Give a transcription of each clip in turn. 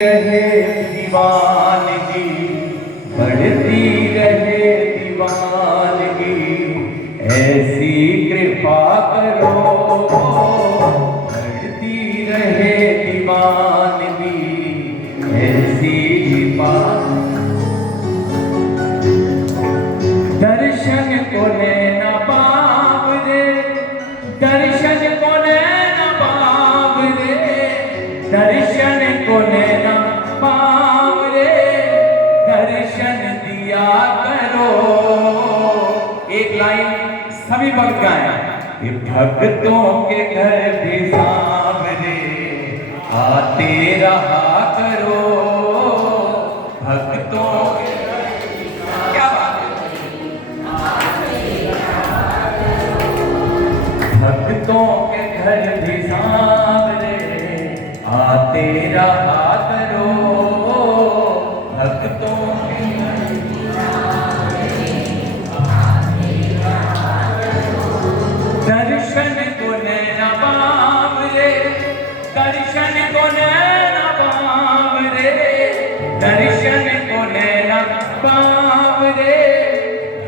रहे दीवानगी, बढ़ती रहे दीवानगी, ऐसी कृपा करो। बढ़ती रहे दीवानगी, ऐसी कृपा। दर्शन को नैना बावरे, दर्शन को नैना बावरे, दर्शन को नैना बावरे, दर्शन दिया करो। एक लाइन सभी भक्त गाएं। भक्तों के घर भी सांवरे आते रहा करो। भक्तों के क्या बात है, भक्तों के घर भी सांवरे आते रहा करो। भक्तों के दर्शन को नैना बावरे, दर्शन को नैना बावरे, दर्शन को नैना बावरे,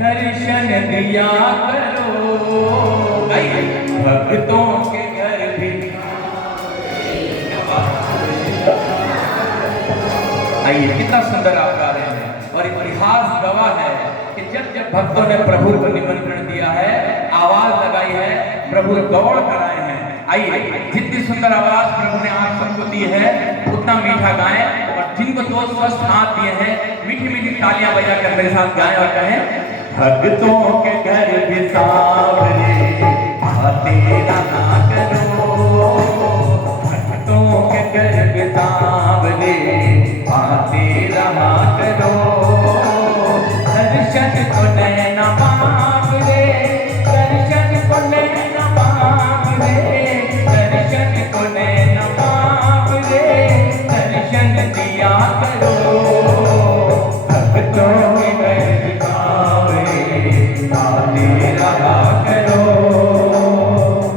दर्शन दिया करो। भक्तों के घर भी आइए, कितना सुंदर आप गा रहे हैं। और इतिहास गवाह है कि जब जब भक्तों ने प्रभु को निमंत्रण दिया है, आवाज लगाई है, प्रभु दौड़ कर आए हैं। आइए, जितनी सुंदर आवाज प्रभु ने आप सबको दी है, उतना मीठा गाएं। और जिनको दो स्वस्थ हाथ दिए हैं, मीठी मीठी तालियां बजाकर मेरे साथ गाएं और कहें, भक्तों के घर भी सांवरे आते रहा करो। भक्तों के घर भी सांवरे आते रहा करो। दर्शन को नैना बावरे, दर्शन को नैना बावरे, दर्शन को नैना बावरे, दर्शन दिया करो। भक्तों के घर भी सांवरे आते रहा करो।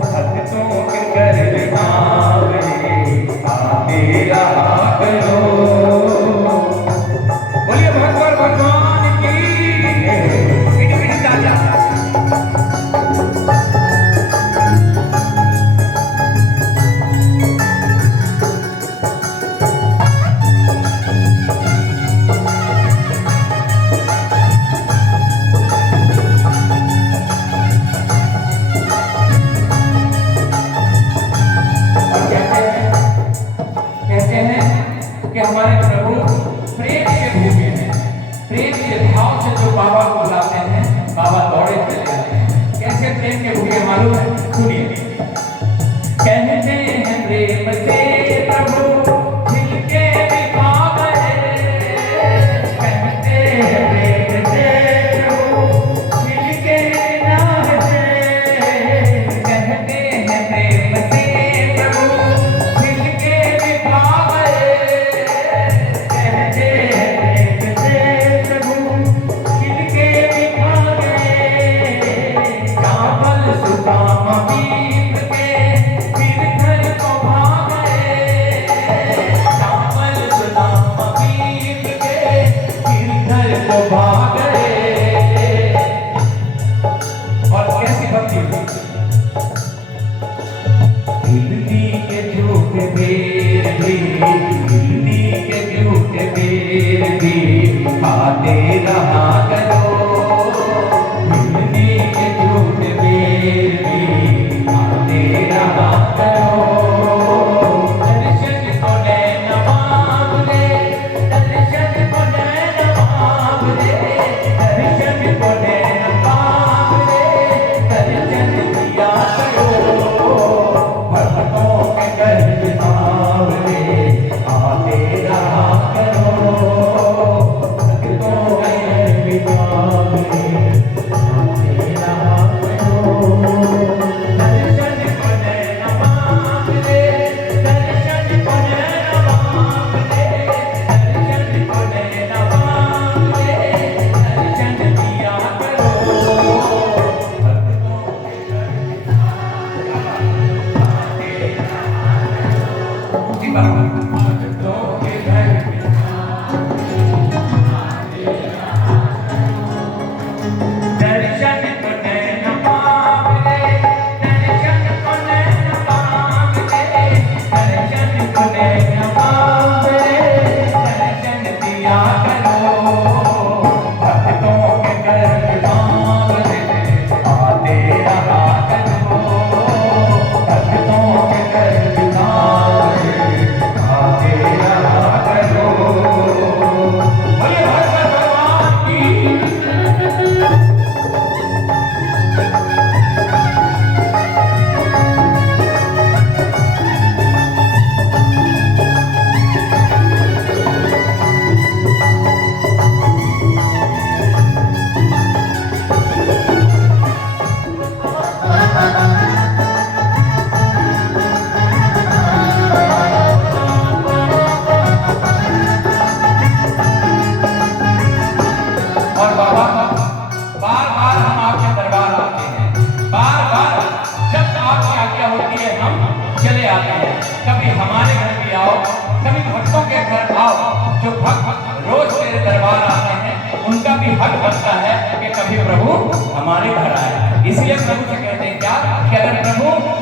भक्तों के घर भी सांवरे आते रहा करो। बोलिए भगवान भगवान की मीठी मीठी तालियां। कहते हैं कि हमारे प्रभु प्रेम से भूखे हैं। प्रेम के भाव से जो बाबा को बुलाते हैं, बाबा दौड़े चले आते हैं। कैसे प्रेम के भूखे मालूम है? सुनिए। कहते हैं प्रेम से प्रभु खिलके दिखा गए, कहते हैं प्रेम से प्रभु खिलके ना हंसे, कहते हैं प्रेम से प्रभु खिलके दिखा गए, कहते हैं प्रेम से प्रभु खिलके दिखा गए। चावल सुदामा बीत के फिर घर को भाग गए, भक्त रोज तेरे दरबार आते हैं, उनका भी हक बनता है कि कभी प्रभु हमारे घर आए। इसलिए प्रभु से कहते हैं क्या कि अगर प्रभु